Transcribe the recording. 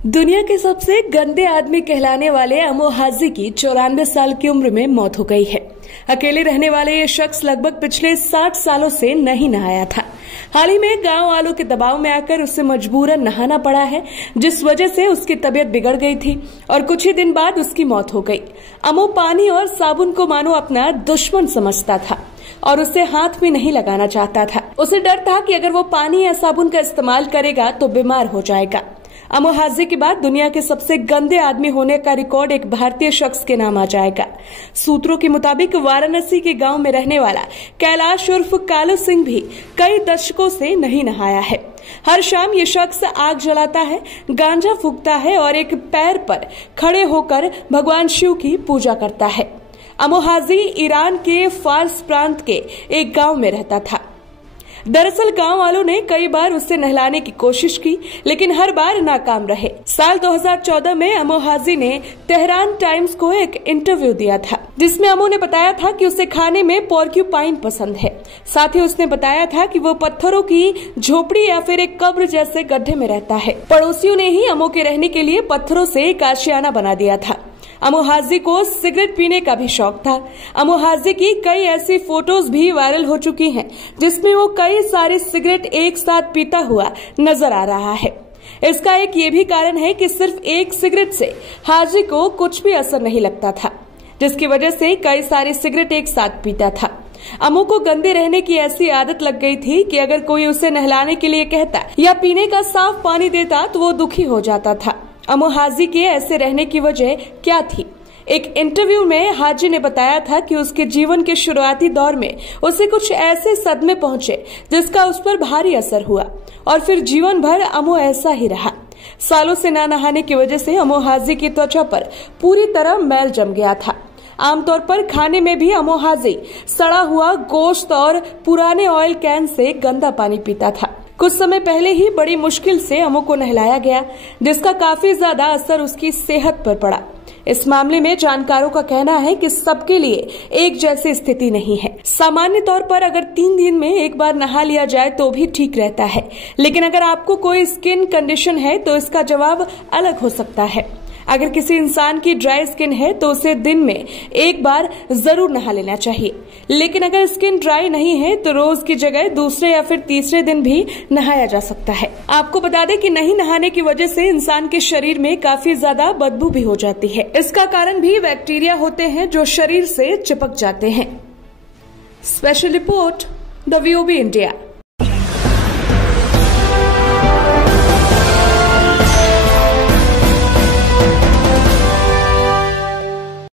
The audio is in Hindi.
दुनिया के सबसे गंदे आदमी कहलाने वाले अमो हाजी की 94 साल की उम्र में मौत हो गई है। अकेले रहने वाले ये शख्स लगभग पिछले 60 सालों से नहीं नहाया था। हाल ही में गांव वालों के दबाव में आकर उसे मजबूरन नहाना पड़ा है, जिस वजह से उसकी तबीयत बिगड़ गई थी और कुछ ही दिन बाद उसकी मौत हो गई। अमो पानी और साबुन को मानो अपना दुश्मन समझता था और उसे हाथ में नहीं लगाना चाहता था। उसे डर था कि अगर वो पानी या साबुन का इस्तेमाल करेगा तो बीमार हो जाएगा। अमो हाजी के बाद दुनिया के सबसे गंदे आदमी होने का रिकॉर्ड एक भारतीय शख्स के नाम आ जाएगा। सूत्रों के मुताबिक वाराणसी के गांव में रहने वाला कैलाश उर्फ कालू सिंह भी कई दशकों से नहीं नहाया है। हर शाम ये शख्स आग जलाता है, गांजा फूकता है और एक पैर पर खड़े होकर भगवान शिव की पूजा करता है। अमो हाजी ईरान के फार्स प्रांत के एक गांव में रहता था। दरअसल गांव वालों ने कई बार उससे नहलाने की कोशिश की, लेकिन हर बार नाकाम रहे। साल 2014 में अमो हाजी ने तेहरान टाइम्स को एक इंटरव्यू दिया था, जिसमें अमो ने बताया था कि उसे खाने में पोर्क्यूपाइन पसंद है। साथ ही उसने बताया था कि वो पत्थरों की झोपड़ी या फिर एक कब्र जैसे गड्ढे में रहता है। पड़ोसियों ने ही अमो के रहने के लिए पत्थरों से एक आशियाना बना दिया था। अमो हाजी को सिगरेट पीने का भी शौक था। अमो हाजी की कई ऐसी फोटोज भी वायरल हो चुकी हैं, जिसमें वो कई सारी सिगरेट एक साथ पीता हुआ नजर आ रहा है। इसका एक ये भी कारण है कि सिर्फ एक सिगरेट से हाजी को कुछ भी असर नहीं लगता था, जिसकी वजह से कई सारी सिगरेट एक साथ पीता था। अमो को गंदे रहने की ऐसी आदत लग गई थी कि अगर कोई उसे नहलाने के लिए कहता या पीने का साफ पानी देता तो वो दुखी हो जाता था। अमो हाजी के ऐसे रहने की वजह क्या थी? एक इंटरव्यू में हाजी ने बताया था कि उसके जीवन के शुरुआती दौर में उसे कुछ ऐसे सदमे पहुंचे जिसका उस पर भारी असर हुआ और फिर जीवन भर अमो ऐसा ही रहा। सालों से ना नहाने की वजह से अमो हाजी की त्वचा पर पूरी तरह मैल जम गया था। आमतौर पर खाने में भी अमो हाजी सड़ा हुआ गोश्त और पुराने ऑयल कैन से गंदा पानी पीता था। कुछ समय पहले ही बड़ी मुश्किल से अमो को नहलाया गया, जिसका काफी ज्यादा असर उसकी सेहत पर पड़ा। इस मामले में जानकारों का कहना है कि सबके लिए एक जैसी स्थिति नहीं है। सामान्य तौर पर अगर 3 दिन में एक बार नहा लिया जाए तो भी ठीक रहता है, लेकिन अगर आपको कोई स्किन कंडीशन है तो इसका जवाब अलग हो सकता है। अगर किसी इंसान की ड्राई स्किन है तो उसे दिन में एक बार जरूर नहा लेना चाहिए, लेकिन अगर स्किन ड्राई नहीं है तो रोज की जगह दूसरे या फिर तीसरे दिन भी नहाया जा सकता है। आपको बता दें कि नहीं नहाने की वजह से इंसान के शरीर में काफी ज्यादा बदबू भी हो जाती है। इसका कारण भी बैक्टीरिया होते हैं जो शरीर से चिपक जाते हैं। Special report, the VOB India.